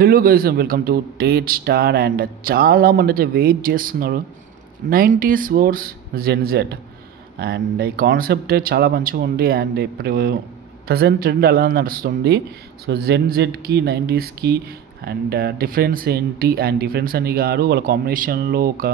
Hello guys and welcome to Tate star. And చాలామంది అయితే wait చేస్తున్నారు 90s వర్స్ జెన్జెడ్. అండ్ ఈ concept చాలా మంచిగా ఉంది. అండ్ ఇప్పుడు ప్రజెంట్ ట్రెండ్ అలా నడుస్తుంది. సో జెన్జెడ్కి 90స్కి అండ్ డిఫరెన్స్ ఏంటి, అండ్ డిఫరెన్స్ అని కాదు, వాళ్ళ కాంబినేషన్లో ఒక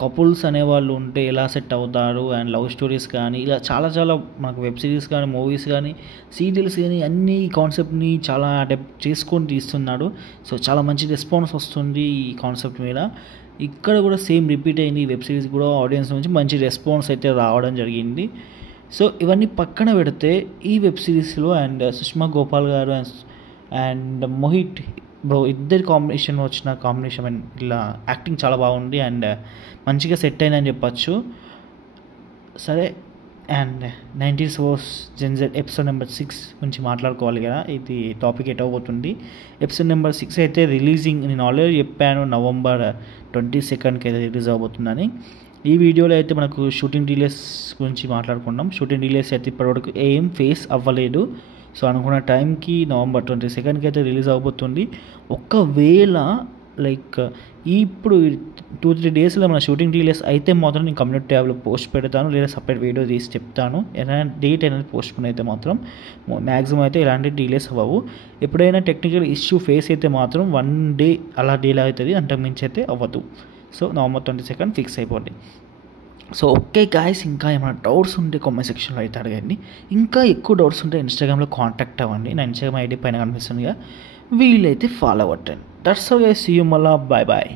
కపుల్స్ అనేవాళ్ళు ఉంటే ఎలా సెట్ అవుతారు, అండ్ లవ్ స్టోరీస్ కానీ ఇలా చాలా చాలా మనకు వెబ్ సిరీస్ కానీ మూవీస్ కానీ సీరియల్స్ కానీ అన్ని ఈ కాన్సెప్ట్ని చాలా అడాప్ట్ చేసుకొని తీస్తున్నాడు. సో చాలా మంచి రెస్పాన్స్ వస్తుంది ఈ కాన్సెప్ట్ మీద. ఇక్కడ కూడా సేమ్ రిపీట్ అయింది. ఈ వెబ్ సిరీస్ కూడా ఆడియన్స్ నుంచి మంచి రెస్పాన్స్ అయితే రావడం జరిగింది. సో ఇవన్నీ పక్కన పెడితే ఈ వెబ్ సిరీస్లో అండ్ సుష్మా గోపాల్ గారు అండ్ మోహిత్ బ్రో ఇద్దరి కాంబినేషన్ వచ్చిన కాంబినేషన్ ఇలా యాక్టింగ్ చాలా బాగుంది అండ్ మంచిగా సెట్ అయిందని చెప్పచ్చు. సరే, and 90s versus Gen Z episode number 6 గురించి మాట్లాడుకోవాలి కదా. ఇది టాపిక్ ఎట్ అవబోతుంది. ఎపిసోడ్ నెంబర్ 6 అయితే రిలీజింగ్ నేను ఆల్రెడీ చెప్పాను, November 22nd అయితే రిలీజ్ అవబోతుందని. ఈ వీడియోలో అయితే మనకు షూటింగ్ డిలేస్ గురించి మాట్లాడుకున్నాం. షూటింగ్ డిలేస్ అయితే ఇప్పటివరకు ఏం ఫేస్ అవ్వలేదు. సో అనుకున్న టైంకి November 22nd అయితే రిలీజ్ అవబోతుంది. ఒకవేళ లైక్ ఇప్పుడు 2-3 డేస్లో మన షూటింగ్ డిలేస్ అయితే మాత్రం నేను కమ్యూనిటీ ట్యాబ్లో పోస్ట్ పెడతాను, లేదా సపరేట్ వీడియో తీసి చెప్తాను. ఏదైనా డేట్ అనేది పోస్ట్పోన్ అయితే మాత్రం మ్యాక్సిమం అయితే ఎలాంటి డిలేస్ అవ్వవు. ఎప్పుడైనా టెక్నికల్ ఇష్యూ ఫేస్ అయితే మాత్రం 1 డే అలా డిలే అవుతుంది, అంతకుమించి అయితే అవ్వదు. సో November 22nd ఫిక్స్ అయిపోద్ది. సో ఓకే గాయస్, ఇంకా ఏమైనా డౌట్స్ ఉంటే కామెంట్ సెక్షన్లో అయితే అడగండి. ఇంకా ఎక్కువ డౌట్స్ ఉంటే ఇన్స్టాగ్రామ్లో కాంటాక్ట్ అవ్వండి. నా ఇన్స్టాగ్రామ్ ఐడి పైన కనిపిస్తుందిగా, వీలైతే ఫాలో అవ్వండి. That's all guys, see you, మళ్ళా బాయ్ బాయ్.